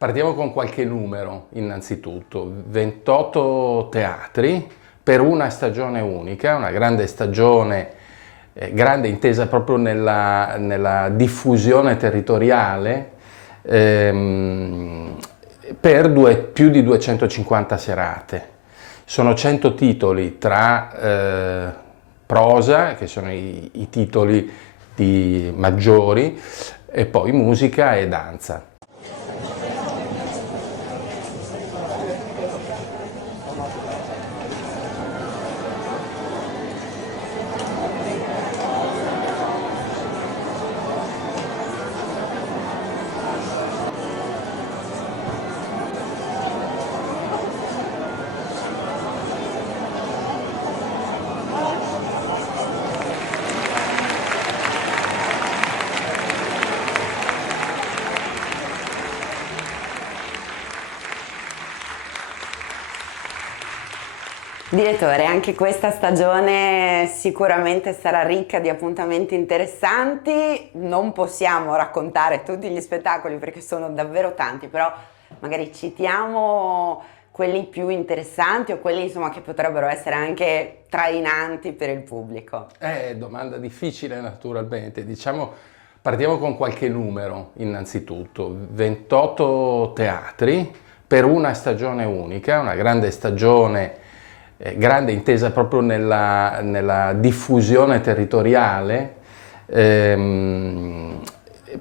Partiamo con qualche numero innanzitutto. 28 teatri per una stagione unica, una grande stagione, grande intesa proprio nella diffusione territoriale, per più di 250 serate. Sono 100 titoli tra prosa, che sono i titoli maggiori, e poi musica e danza. Direttore, anche questa stagione sicuramente sarà ricca di appuntamenti interessanti. Non possiamo raccontare tutti gli spettacoli perché sono davvero tanti, però magari citiamo quelli più interessanti o quelli insomma che potrebbero essere anche trainanti per il pubblico. Domanda difficile naturalmente, partiamo con qualche numero innanzitutto. 28 teatri per una stagione unica, una grande stagione, grande intesa proprio nella diffusione territoriale,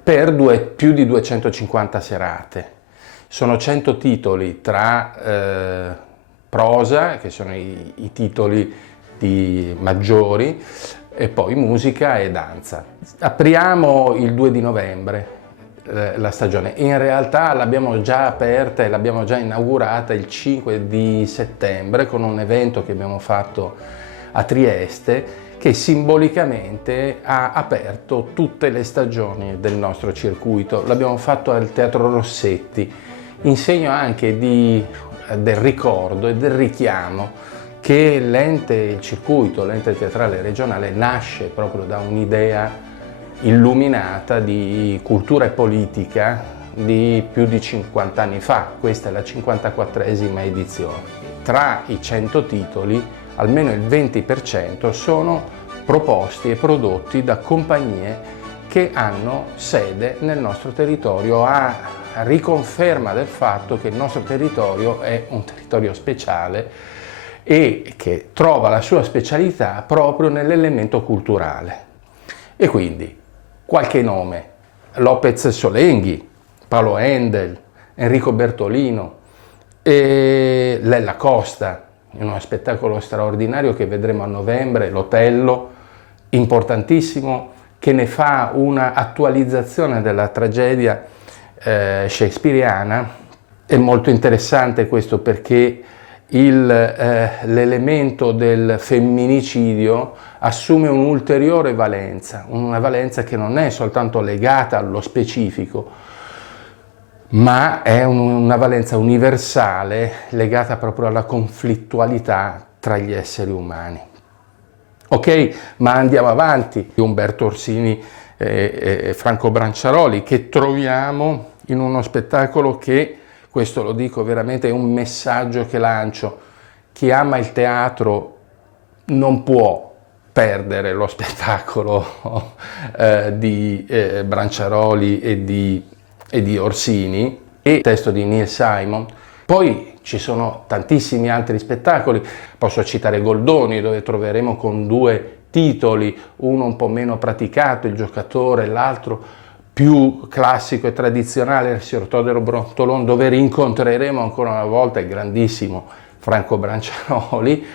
per più di 250 serate. Sono 100 titoli tra prosa, che sono i titoli maggiori, e poi musica e danza. Apriamo il 2 di novembre la stagione. In realtà l'abbiamo già aperta e l'abbiamo già inaugurata il 5 di settembre con un evento che abbiamo fatto a Trieste, che simbolicamente ha aperto tutte le stagioni del nostro circuito. L'abbiamo fatto al Teatro Rossetti, in segno anche del ricordo e del richiamo che il circuito, l'ente teatrale regionale, nasce proprio da un'idea illuminata di cultura e politica di più di 50 anni fa. Questa è la 54esima edizione. Tra i 100 titoli, almeno il 20% sono proposti e prodotti da compagnie che hanno sede nel nostro territorio, a riconferma del fatto che il nostro territorio è un territorio speciale e che trova la sua specialità proprio nell'elemento culturale. E quindi qualche nome: Lopez Solenghi, Paolo Endel, Enrico Bertolino e Lella Costa, in uno spettacolo straordinario che vedremo a novembre, l'Otello, importantissimo, che ne fa una attualizzazione della tragedia shakespeariana. È molto interessante questo perché l'elemento del femminicidio assume un'ulteriore valenza, una valenza che non è soltanto legata allo specifico, ma è una valenza universale legata proprio alla conflittualità tra gli esseri umani. Ok, ma andiamo avanti. Umberto Orsini e Franco Branciaroli, che troviamo in uno spettacolo che, questo lo dico veramente, è un messaggio che lancio: chi ama il teatro non può perdere lo spettacolo di Branciaroli e di Orsini, e testo di Neil Simon. Poi ci sono tantissimi altri spettacoli, posso citare Goldoni, dove troveremo con due titoli, uno un po' meno praticato, Il giocatore, l'altro più classico e tradizionale, Il signor Todero Brontolon, dove rincontreremo ancora una volta il grandissimo Franco Branciaroli,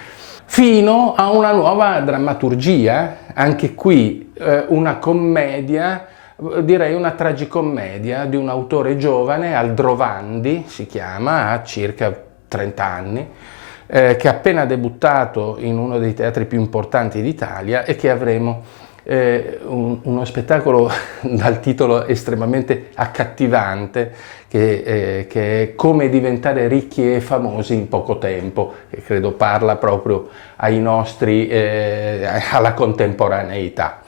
fino a una nuova drammaturgia, anche qui una commedia, direi una tragicommedia di un autore giovane, Aldrovandi si chiama, ha circa 30 anni, che ha appena debuttato in uno dei teatri più importanti d'Italia, e che avremo uno spettacolo dal titolo estremamente accattivante, che è Come diventare ricchi e famosi in poco tempo, che credo parla proprio ai nostri, alla contemporaneità.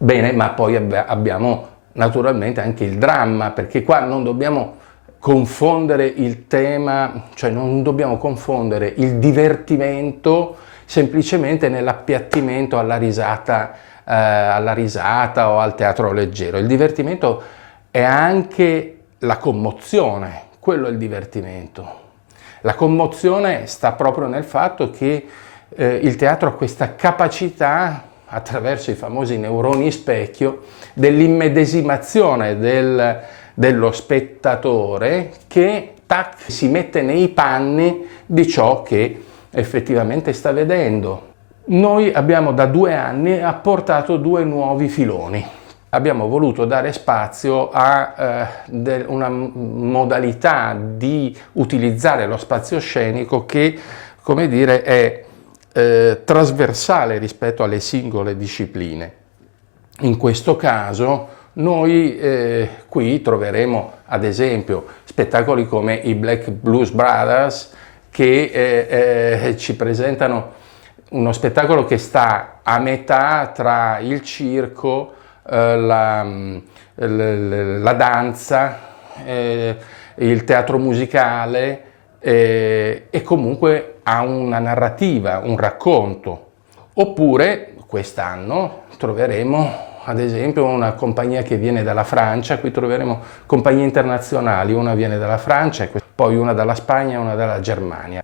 Bene, ma poi abbiamo naturalmente anche il dramma, perché qua non dobbiamo confondere il tema, cioè non dobbiamo confondere il divertimento semplicemente nell'appiattimento alla risata o al teatro leggero. Il divertimento è anche la commozione, quello è il divertimento. La commozione sta proprio nel fatto che il teatro ha questa capacità, attraverso i famosi neuroni specchio, dell'immedesimazione dello spettatore che si mette nei panni di ciò che effettivamente sta vedendo. Noi abbiamo da 2 anni apportato 2 nuovi filoni. Abbiamo voluto dare spazio a una modalità di utilizzare lo spazio scenico che, come dire, è trasversale rispetto alle singole discipline. In questo caso noi qui troveremo ad esempio spettacoli come i Black Blues Brothers che ci presentano uno spettacolo che sta a metà tra il circo, la danza, il teatro musicale e comunque ha una narrativa, un racconto. Oppure quest'anno troveremo ad esempio una compagnia che viene dalla Francia, qui troveremo compagnie internazionali, una viene dalla Francia, poi una dalla Spagna e una dalla Germania.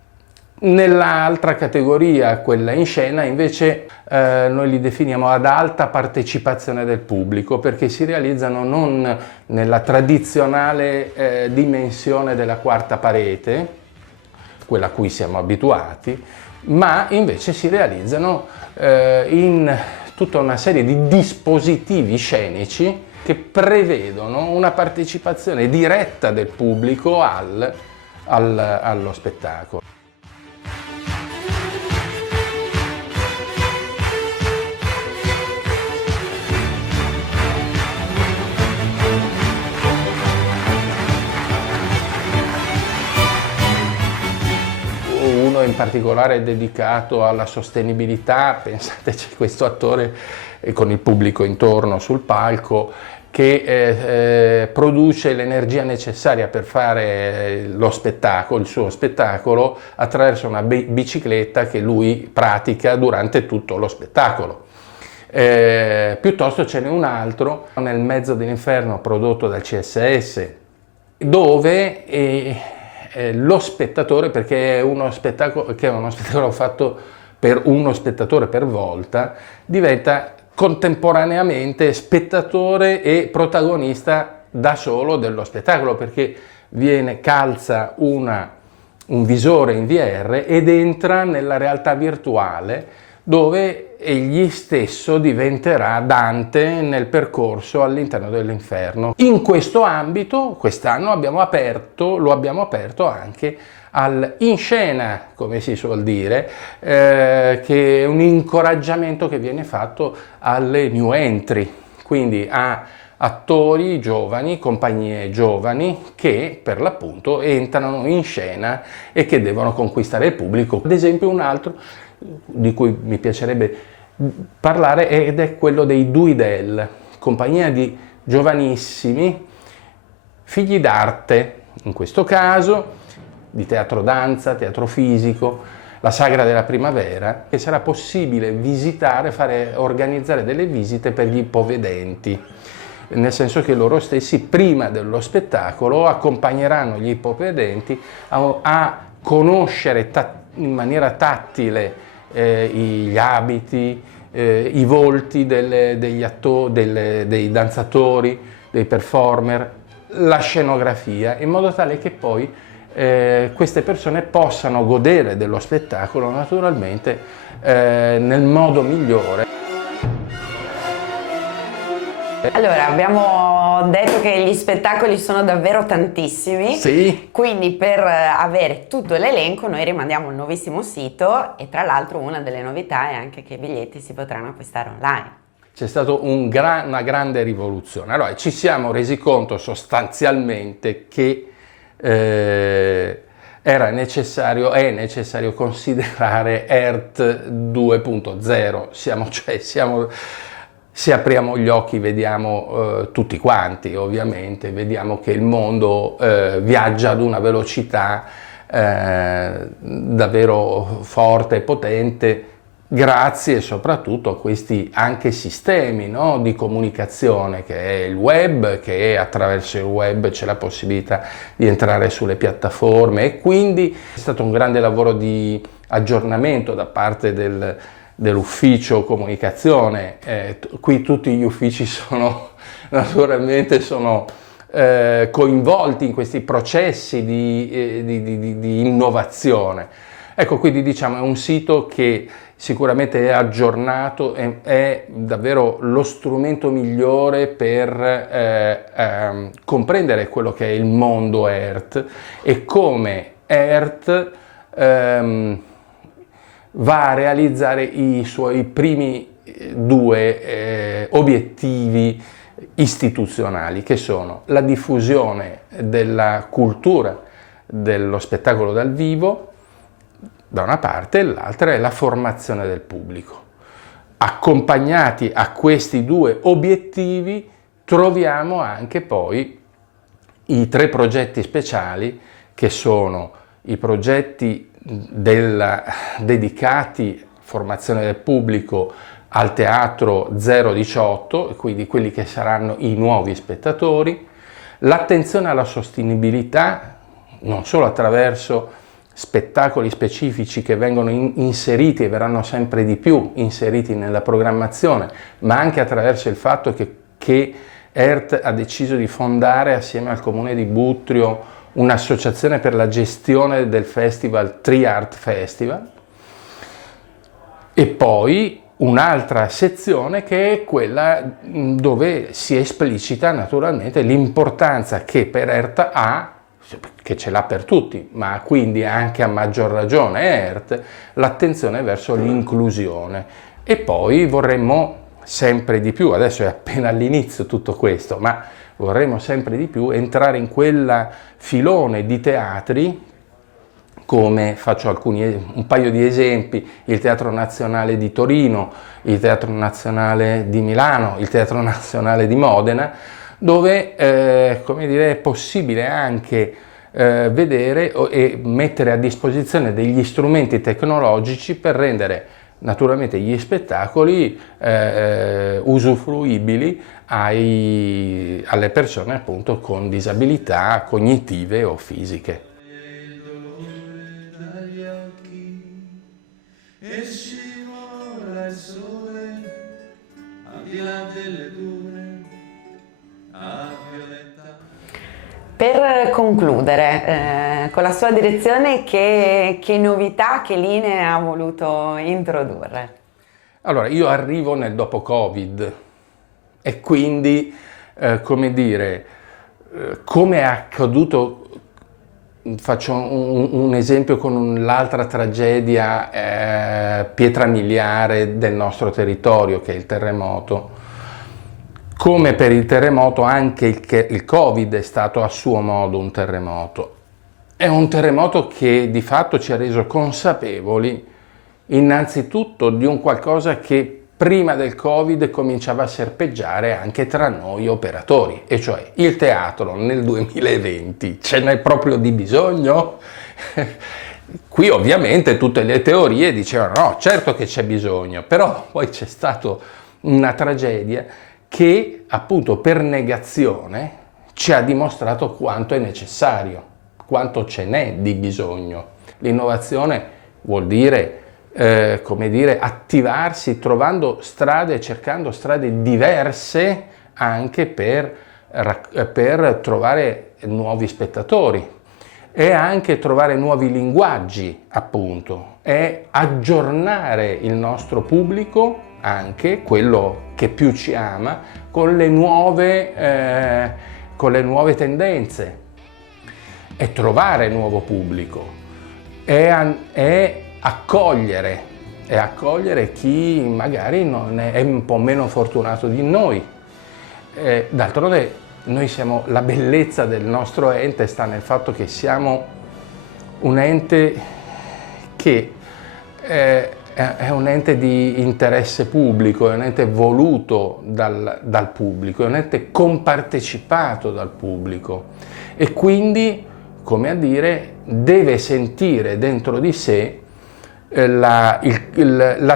Nell'altra categoria, quella in scena, invece noi li definiamo ad alta partecipazione del pubblico, perché si realizzano non nella tradizionale dimensione della quarta parete, quella a cui siamo abituati, ma invece si realizzano in tutta una serie di dispositivi scenici che prevedono una partecipazione diretta del pubblico allo spettacolo. Uno in particolare è dedicato alla sostenibilità, pensate c'è questo attore con il pubblico intorno sul palco che produce l'energia necessaria per fare lo spettacolo, il suo spettacolo, attraverso una bicicletta che lui pratica durante tutto lo spettacolo. Piuttosto ce n'è un altro, Nel mezzo dell'inferno, prodotto dal CSS, dove lo spettatore, perché è uno spettacolo fatto per uno spettatore per volta, diventa contemporaneamente spettatore e protagonista da solo dello spettacolo, perché calza un visore in VR ed entra nella realtà virtuale, dove egli stesso diventerà Dante nel percorso all'interno dell'inferno. In questo ambito, quest'anno lo abbiamo aperto anche in scena, come si suol dire, che è un incoraggiamento che viene fatto alle new entry, quindi a attori giovani, compagnie giovani che per l'appunto entrano in scena e che devono conquistare il pubblico. Ad esempio un altro di cui mi piacerebbe parlare ed è quello dei Duidel, compagnia di giovanissimi figli d'arte, in questo caso di teatro danza, teatro fisico, la Sagra della Primavera, che sarà possibile visitare, organizzare delle visite per gli ipovedenti, nel senso che loro stessi prima dello spettacolo accompagneranno gli ipovedenti a conoscere in maniera tattile gli abiti, i volti dei danzatori, dei performer, la scenografia, in modo tale che poi queste persone possano godere dello spettacolo naturalmente nel modo migliore. Allora, abbiamo detto che gli spettacoli sono davvero tantissimi, sì. Quindi per avere tutto l'elenco noi rimandiamo il nuovissimo sito e tra l'altro una delle novità è anche che i biglietti si potranno acquistare online. C'è stata una grande rivoluzione. Allora, ci siamo resi conto sostanzialmente che è necessario considerare ERT 2.0, Se apriamo gli occhi vediamo tutti quanti, ovviamente, vediamo che il mondo viaggia ad una velocità davvero forte e potente, grazie soprattutto a questi anche sistemi, no, di comunicazione, che è il web, che attraverso il web c'è la possibilità di entrare sulle piattaforme, e quindi è stato un grande lavoro di aggiornamento da parte dell'ufficio comunicazione. Qui tutti gli uffici naturalmente sono coinvolti in questi processi di innovazione. Ecco, quindi diciamo è un sito che sicuramente è aggiornato, è davvero lo strumento migliore per comprendere quello che è il mondo ERT e come ERT va a realizzare i suoi primi due obiettivi istituzionali, che sono la diffusione della cultura dello spettacolo dal vivo da una parte, e l'altra è la formazione del pubblico. Accompagnati a questi due obiettivi troviamo anche poi i 3 progetti speciali, che sono i progetti dedicati formazione del pubblico al teatro 018, quindi quelli che saranno i nuovi spettatori, l'attenzione alla sostenibilità, non solo attraverso spettacoli specifici che vengono inseriti e verranno sempre di più inseriti nella programmazione, ma anche attraverso il fatto che ERT ha deciso di fondare assieme al Comune di Buttrio un'associazione per la gestione del festival Tri-Art Festival, e poi un'altra sezione che è quella dove si esplicita naturalmente l'importanza che per ERT ha, che ce l'ha per tutti, ma quindi anche a maggior ragione ERT, l'attenzione verso l'inclusione. E poi vorremmo sempre di più, adesso è appena all'inizio tutto questo, ma vorremmo sempre di più entrare in quella filone di teatri, come faccio un paio di esempi: il Teatro Nazionale di Torino, il Teatro Nazionale di Milano, il Teatro Nazionale di Modena, dove come dire, è possibile anche vedere e mettere a disposizione degli strumenti tecnologici per rendere naturalmente gli spettacoli usufruibili alle persone appunto con disabilità cognitive o fisiche. E scivola il sole al di là delle dune a violetta. Per concludere, con la sua direzione che novità, che linee ha voluto introdurre? Allora, io arrivo nel dopo Covid e quindi, come dire, come è accaduto. Faccio un esempio con l'altra tragedia pietra miliare del nostro territorio, che è il terremoto. Come per il terremoto, anche il Covid è stato a suo modo un terremoto. È un terremoto che di fatto ci ha reso consapevoli innanzitutto di un qualcosa che prima del Covid cominciava a serpeggiare anche tra noi operatori, e cioè il teatro nel 2020 ce n'è proprio di bisogno? Qui ovviamente tutte le teorie dicevano no, certo che c'è bisogno, però poi c'è stata una tragedia che appunto per negazione ci ha dimostrato quanto è necessario, quanto ce n'è di bisogno. L'innovazione vuol dire come dire, attivarsi trovando strade, cercando strade diverse anche per trovare nuovi spettatori, e anche trovare nuovi linguaggi, appunto, e aggiornare il nostro pubblico, anche quello che più ci ama, con le nuove tendenze, e trovare nuovo pubblico, e accogliere chi magari è un po' meno fortunato di noi. D'altronde la bellezza del nostro ente sta nel fatto che siamo un ente che è un ente di interesse pubblico, è un ente voluto dal pubblico, è un ente compartecipato dal pubblico e quindi, come a dire, deve sentire dentro di sé la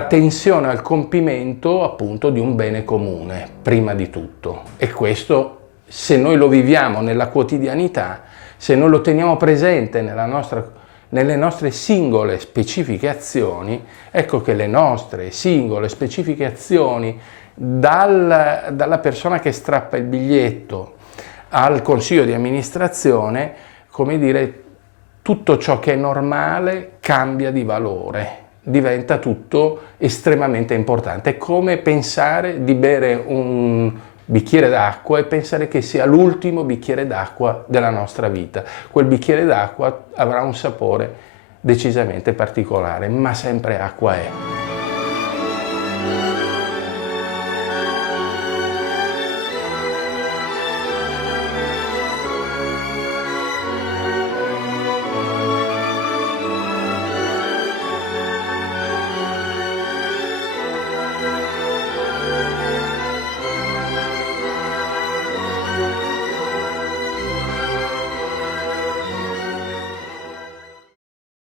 tensione al compimento appunto di un bene comune, prima di tutto. E questo, se noi lo viviamo nella quotidianità, se noi lo teniamo presente nelle nostre singole specifiche azioni, ecco che le nostre singole specifiche azioni, dalla persona che strappa il biglietto al consiglio di amministrazione, come dire, tutto ciò che è normale cambia di valore, diventa tutto estremamente importante. È come pensare di bere un bicchiere d'acqua e pensare che sia l'ultimo bicchiere d'acqua della nostra vita. Quel bicchiere d'acqua avrà un sapore decisamente particolare, ma sempre acqua è.